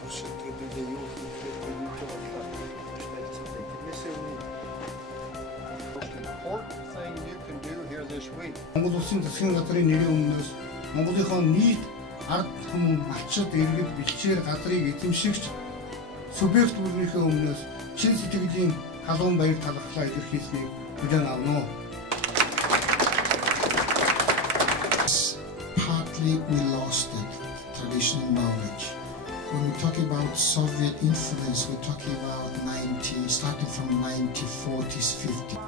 туршилтгээд үлээ юу хийх вэ юу ч бодлоо. Тэрнээсээ өмнө important thing you can do here this week. Монгол Улсын засгийн газрын нэрийн өмнөөс Монголынхоо нийт ард түмэн малчид иргэд бэлчээр газрыг эзэмшигч субъект бүрийнхээ өмнөөс чин сэтгэлийн халуун баяр талархлаа илэрхийлсэнийг хүлээн авна. Partly we lost it, traditional knowledge. When we talk about Soviet influence, we're talking about starting from 1940s, 50s.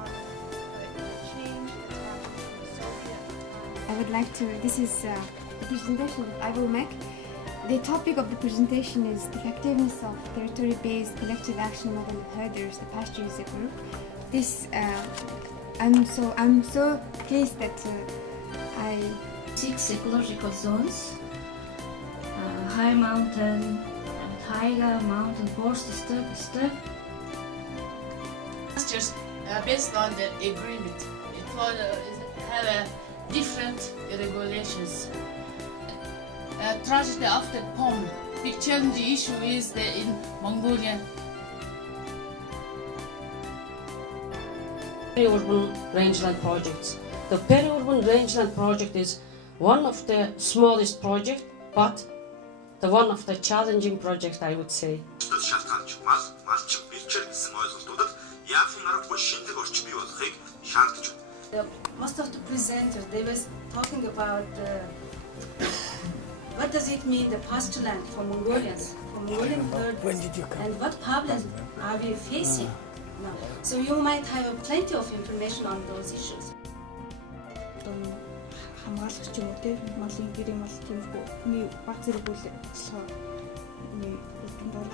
I would like to, this is the presentation that I will make. The topic of the presentation is the effectiveness of territory-based collective action model of herders, the pasture user group. This, I'm so pleased that I 6 ecological zones, high mountain, taiga, mountain forest, steppe. Just based on the agreement, it will have different regulations. Tragedy after POM, big challenge issue is in Mongolia. Peri-urban rangeland projects. The peri-urban rangeland project is one of the smallest projects, but one of the challenging projects, I would say. Most of the presenters, they were talking about what does it mean, the pasture land for Mongolians, for Mongolian herders, and what problems are we facing now. So you might have plenty of information on those issues. хамгаалах юм уу те малын гэрийн мал тиймэрхүү хүний баг зэрэг үйлчлэгээ хүний үдэнд орох.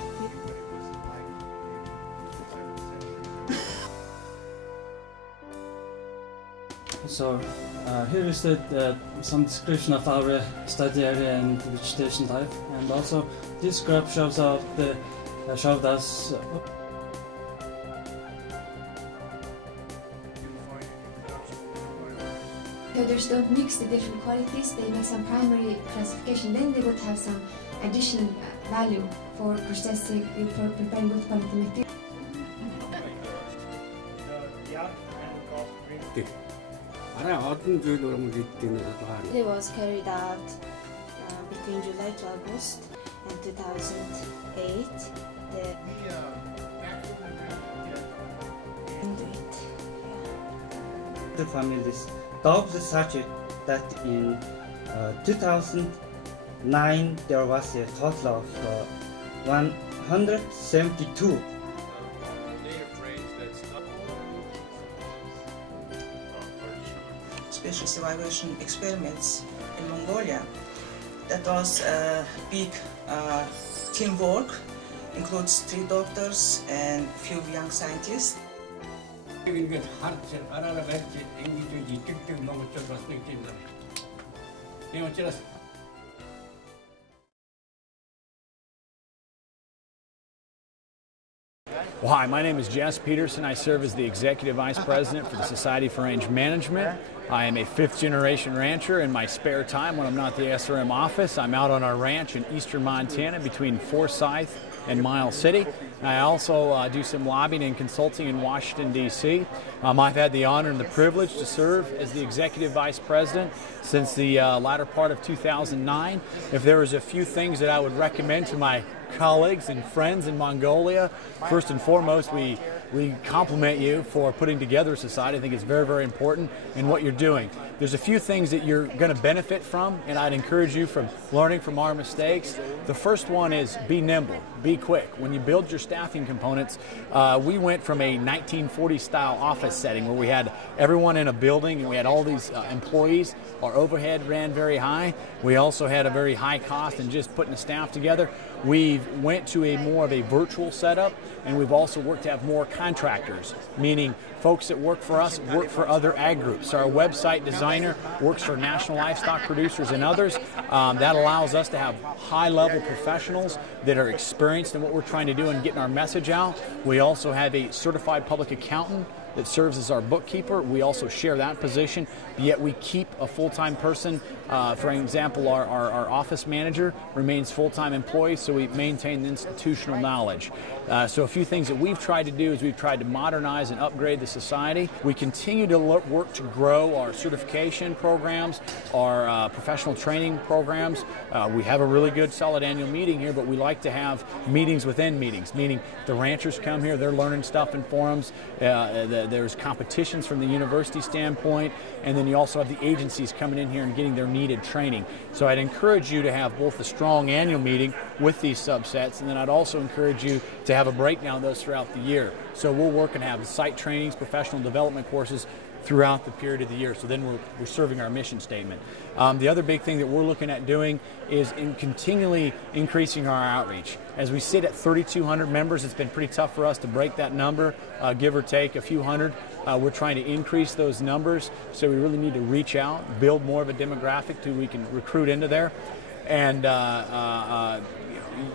So here is some description of our study area and vegetation type, and also this graph shows us Herders don't mix the different qualities, they make some primary classification, then they would have some additional value for processing, for preparing good quality material. It was carried out between July to August in 2008. The families dogs such that in 2009 there was a total of 172. Species evaluation experiments in Mongolia. That was a big teamwork, includes 3 doctors and few young scientists. Well, hi, my name is Jess Peterson. I serve as the Executive Vice President for the Society for Range Management. I am a 5th-generation rancher. In my spare time, when I'm not at the SRM office, I'm out on our ranch in eastern Montana between Forsyth and Miles City. I also do some lobbying and consulting in Washington, D.C. I've had the honor and the privilege to serve as the Executive Vice President since the latter part of 2009. If there was a few things that I would recommend to my colleagues and friends in Mongolia, first and foremost, we compliment you for putting together a society. I think it's very, very important in what you're doing. There's a few things that you're going to benefit from, and I'd encourage you from learning from our mistakes. The first one is be nimble, be quick. When you build your staffing components, we went from a 1940 style office setting where we had everyone in a building and we had all these employees. Our overhead ran very high. We also had a very high cost in just putting the staff together. We went to a more of a virtual setup, and we've also worked to have more contractors, meaning folks that work for us work for other ag groups. So our website designer works for national livestock producers and others. That allows us to have high-level professionals that are experienced in what we're trying to do and getting our message out. We also have a certified public accountant that serves as our bookkeeper. We also share that position, but yet we keep a full-time person. For example, our office manager remains full-time employee, so we maintain the institutional knowledge. So a few things that we've tried to do is we've tried to modernize and upgrade the society. We continue to work to grow our certification programs, our professional training programs. We have a really good, solid annual meeting here, but we like to have meetings within meetings, meaning the ranchers come here, they're learning stuff in forums, there's competitions from the university standpoint, and then you also have the agencies coming in here and getting their needed training. So I'd encourage you to have both a strong annual meeting with these subsets, and then I'd also encourage you to have a breakdown of those throughout the year. So we'll work and have site trainings, professional development courses throughout the period of the year. So then we're serving our mission statement. The other big thing that we're looking at doing is continually increasing our outreach. As we sit at 3,200 members, it's been pretty tough for us to break that number, give or take a few hundred. We're trying to increase those numbers, so we really need to reach out, build more of a demographic so we can recruit into there, and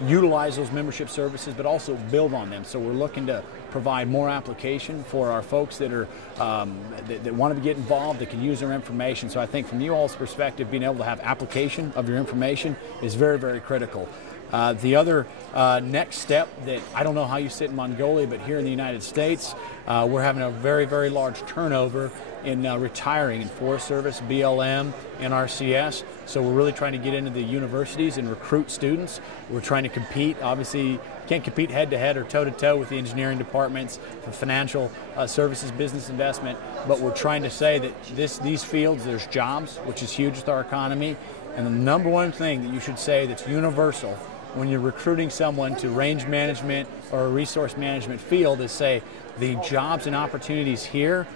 utilize those membership services, but also build on them. So we're looking to provide more application for our folks that are that want to get involved, that can use their information. So I think from you all's perspective, being able to have application of your information is very, very critical. The other next step that I don't know how you sit in Mongolia, but here in the United States, we're having a very, very large turnover in retiring in Forest Service, BLM, NRCS. So we're really trying to get into the universities and recruit students. We're trying to compete. Obviously, can't compete head-to-head or toe-to-toe with the engineering departments, the financial services, business investment, but we're trying to say that these fields, there's jobs, which is huge with our economy, and the number one thing that you should say that's universal when you're recruiting someone to range management or a resource management field is say the jobs and opportunities here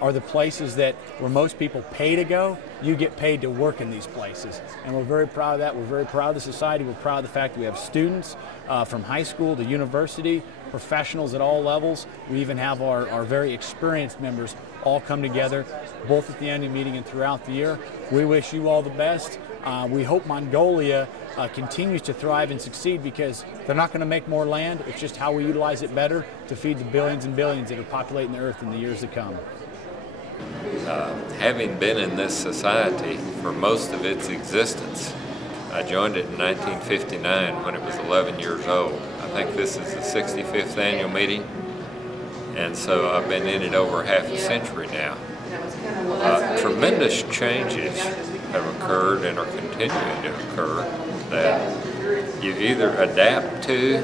are the places that where most people pay to go, you get paid to work in these places. And we're very proud of that. We're very proud of the society. We're proud of the fact that we have students from high school to university, professionals at all levels. We even have our very experienced members all come together, both at the annual meeting and throughout the year. We wish you all the best. We hope Mongolia continues to thrive and succeed because they're not going to make more land. It's just how we utilize it better to feed the billions and billions that are populating the earth in the years to come. Having been in this society for most of its existence, I joined it in 1959 when it was 11 years old. I think this is the 65th annual meeting, and so I've been in it over half a century now. Tremendous changes have occurred and are continuing to occur that you either adapt to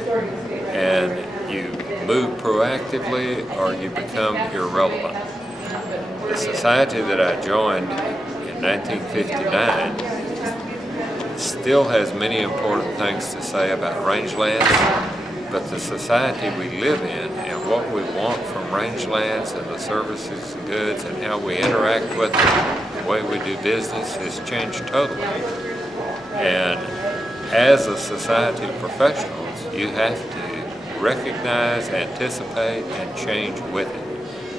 and you move proactively or you become irrelevant. The society that I joined in 1959 still has many important things to say about rangelands, but the society we live in and what we want from rangelands and the services and goods and how we interact with them, the way we do business has changed totally. And as a society of professionals, you have to recognize, anticipate, and change with it.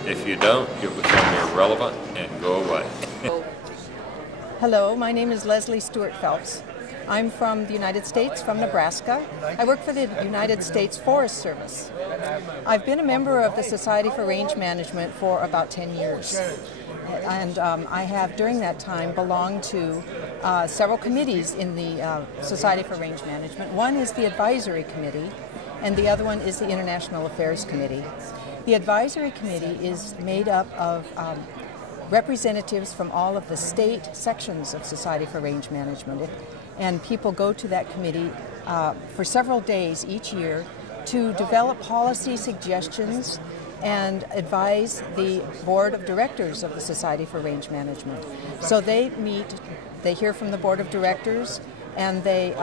If you don't, you'll become irrelevant and go away. Hello, my name is Leslie Stewart Phelps. I'm from the United States, from Nebraska. I work for the United States Forest Service. I've been a member of the Society for Range Management for about 10 years. And I have, during that time, belonged to several committees in the Society for Range Management. One is the Advisory Committee, and the other one is the International Affairs Committee. The Advisory Committee is made up of representatives from all of the state sections of Society for Range Management. And people go to that committee for several days each year to develop policy suggestions and advise the board of directors of the Society for Range Management. So they meet, they hear from the board of directors, and they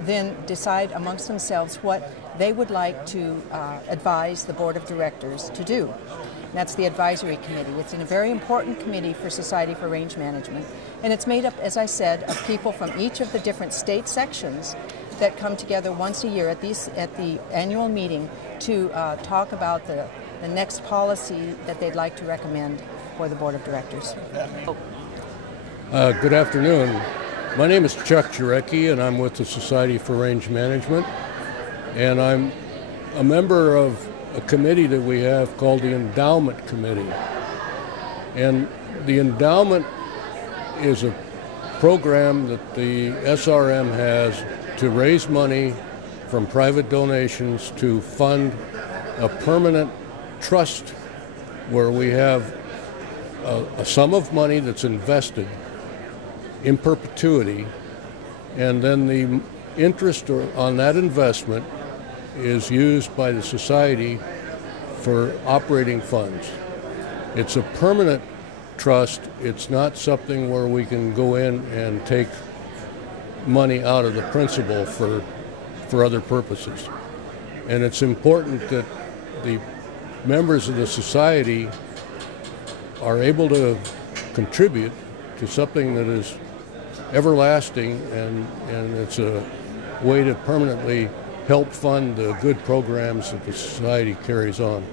then decide amongst themselves what they would like to advise the board of directors to do. That's the Advisory Committee. It's a very important committee for Society for Range Management. And it's made up, as I said, of people from each of the different state sections that come together once a year at the annual meeting to talk about the next policy that they'd like to recommend for the board of directors. Good afternoon. My name is Chuck Jarecki, and I'm with the Society for Range Management. And I'm a member of a committee that we have called the Endowment Committee. And the endowment is a program that the SRM has to raise money from private donations to fund a permanent trust where we have a sum of money that's invested in perpetuity, and then the interest on that investment is used by the society for operating funds. It's a permanent trust. It's not something where we can go in and take money out of the principal for other purposes. And it's important that the members of the society are able to contribute to something that is everlasting, and it's a way to permanently help fund the good programs that the society carries on.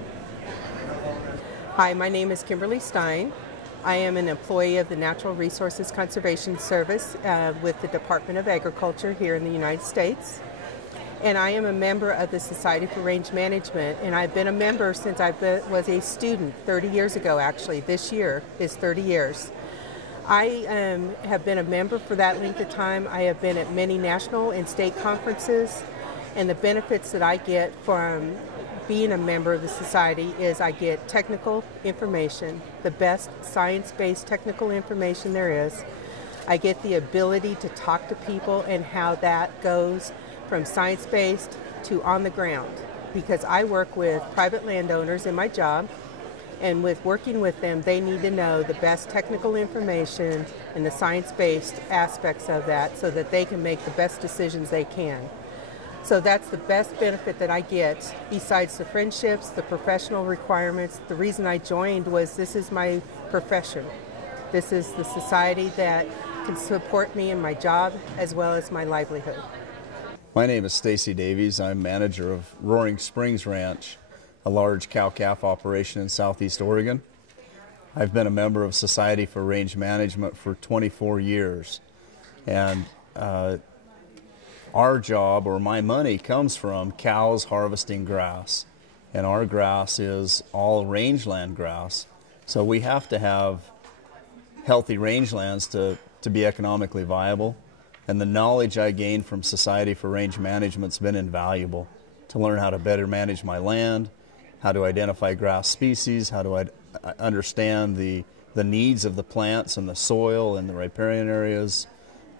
Hi, my name is Kimberly Stein. I am an employee of the Natural Resources Conservation Service with the Department of Agriculture here in the United States. And I am a member of the Society for Range Management, and I've been a member since I was a student 30 years ago, actually. This year is 30 years. I have been a member for that length of time. I have been at many national and state conferences, and the benefits that I get from being a member of the society is I get technical information, the best science-based technical information there is. I get the ability to talk to people and how that goes from science-based to on the ground, because I work with private landowners in my job, and with working with them, they need to know the best technical information and the science-based aspects of that so that they can make the best decisions they can. So that's the best benefit that I get, besides the friendships, the professional requirements. The reason I joined was this is my profession. This is the society that can support me in my job as well as my livelihood. My name is Stacy Davies. I'm manager of Roaring Springs Ranch, a large cow-calf operation in southeast Oregon. I've been a member of Society for Range Management for 24 years. And our job, or my money, comes from cows harvesting grass. And our grass is all rangeland grass. So we have to have healthy rangelands to be economically viable. And the knowledge I gained from Society for Range Management's been invaluable to learn how to better manage my land, how to identify grass species, how to understand the needs of the plants and the soil and the riparian areas,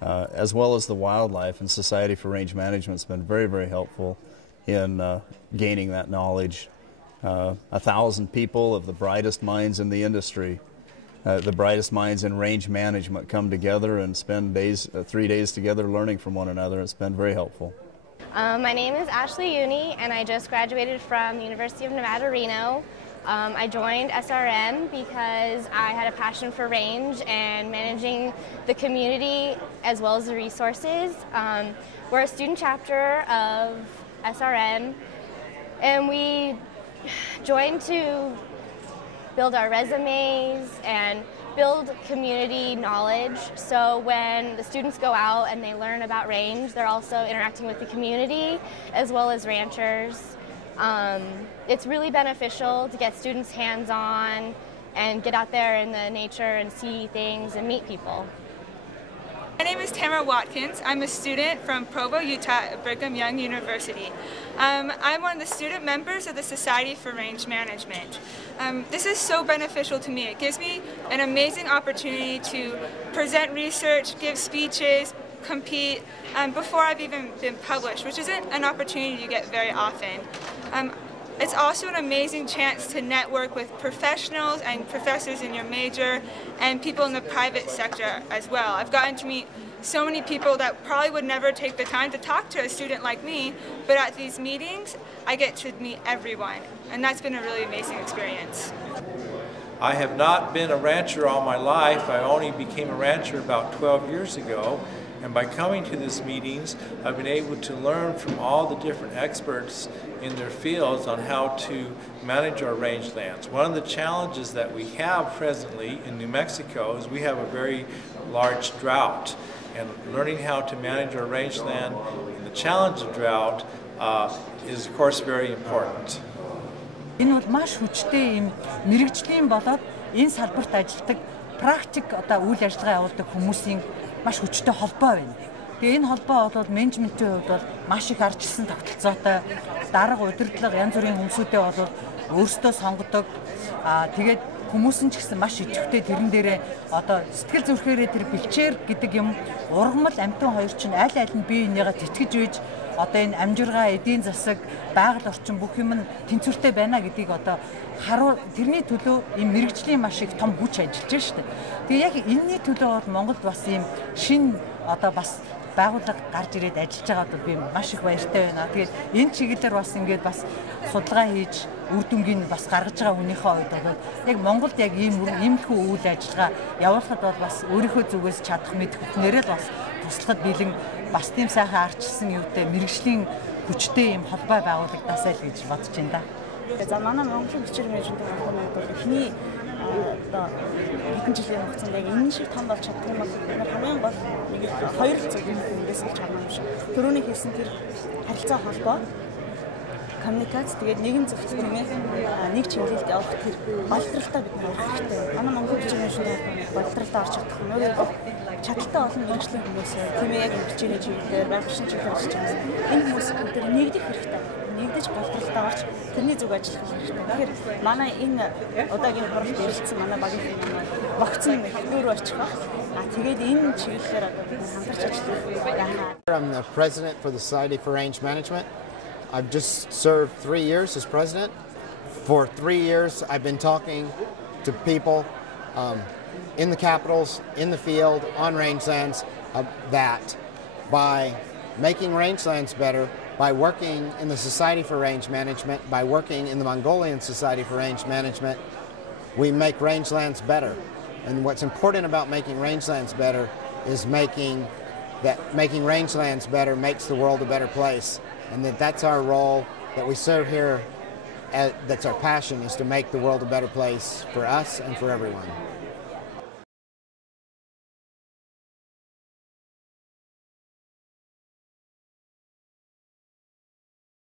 as well as the wildlife. And Society for Range Management's been very, very helpful in gaining that knowledge. 1,000 people of the brightest minds in the industry, the brightest minds in range management, come together and spend 3 days together learning from one another. It's been very helpful. My name is Ashley Uni, and I just graduated from the University of Nevada, Reno. I joined SRM because I had a passion for range and managing the community as well as the resources. We're a student chapter of SRM, and we joined to build our resumes and build community knowledge. So when the students go out and they learn about range, they're also interacting with the community as well as ranchers. It's really beneficial to get students hands-on and get out there in the nature and see things and meet people. My name is Tamara Watkins. I'm a student from Provo, Utah at Brigham Young University. I'm one of the student members of the Society for Range Management. This is so beneficial to me. It gives me an amazing opportunity to present research, give speeches, compete before I've even been published, which isn't an opportunity you get very often. It's also an amazing chance to network with professionals and professors in your major and people in the private sector as well. I've gotten to meet so many people that probably would never take the time to talk to a student like me, but at these meetings I get to meet everyone, and that's been a really amazing experience. I have not been a rancher all my life. I only became a rancher about 12 years ago. And by coming to these meetings, I've been able to learn from all the different experts in their fields on how to manage our rangelands. One of the challenges that we have presently in New Mexico is we have a very large drought. And learning how to manage our rangeland and the challenge of drought is, of course, very important. Энэ бол маш хүчтэй юм мэрэгжлийн болоод энэ салбарт ажилладаг практик одоо үйл ажиллагаа явуулдаг хүмүүсийн маш хүчтэй холбоо байна. Тэгээ энэ холбоо бол менежментийн хувьд бол маш их арчилсан тогтолцоотой дарга удирдлага янз бүрийн хүмүүсүүдээ бол өөрсдөө сонгодог. Тэгээд хүмүүс нь ч гэсэн маш идэвхтэй тэрэн дээрээ одоо сэтгэл зүрхээрээ тэр бэлчээр гэдэг юм ургамал амтан хоёр чинь аль аль нь бие бинийгээ тэтгэж үйж одоо энэ амжиргаа, эдийн засаг, байгаль орчин бүх юм нь тэнцвэртэй байна гэдгийг одоо харуул тэрний төлөө ийм мэрэгжлийн маш их том хүч ажиллаж байна шүү дээ. Тэгээ яг энэний төлөө бол Монголд бас ийм шин одоо бас байгууллага гарч ирээд ажиллаж байгаад бол би маш их баяртай байна. Тэгээд энэ чиглэлээр бас ингээд бас судалгаа хийж үр дүнгийн бас гаргаж байгаа хүнийхээ хувьд бол яг Монголд яг иймэрхүү үйл ажиллагаа явуулахад бол бас өөрийнхөө зүгээс чадах мэд хөтнөрөө л бас туслахад бэлэн бас тийм сайхан арчилсан юутай мэрэгжлийн хүчтэй юм холбоо байгуулагдасаа л гэж бодож байна да. За манай Монголын бичвэр менежментийн холбооны бол эхний одоо хэдэн жилийн хугацаанд яг энэ шиг том болж чаддаг юм бол хамгийн гол нэг хоёр зүйл эндээс л чарна юм шиг. Төрөний хэлсэн тэр харилцаа холбоо коммуникац тэгээд нэгэн зөвхөн тийм нэг чиглэлд явах тэр боловсралтай бид нар хэрэгтэй. Манай Монгол бичвэр менежментийн боловсралтай орж чадах нь өөрөө чадaltaй олон мэргэжлийн хүмүүс тийм яг бичвэрийн чиглэлээр байгуулсан чиглэлээр ажиллаж байгаа. Энэ хүмүүс тэр нэгдэх хэрэгтэй. Нэгдэж боловсралтай орж тэрний зүг ажиллах хэрэгтэй. Тэгэхээр манай энэ удаагийн хуралд ирэлцсэн манай багийн багцсан хөтөлбөр очих ба. Тэгээд энэ чиглэлээр одоо бид хамтарч ажиллах. I'm the president for the Society for Range Management. I've just served 3 years as president. For 3 years, I've been talking to people in the capitals, in the field, on rangelands, that by making rangelands better, by working in the Society for Range Management, by working in the Mongolian Society for Range Management, we make rangelands better. And what's important about making rangelands better is making rangelands better makes the world a better place. And that's our role that we serve here, that's our passion, is to make the world a better place for us and for everyone.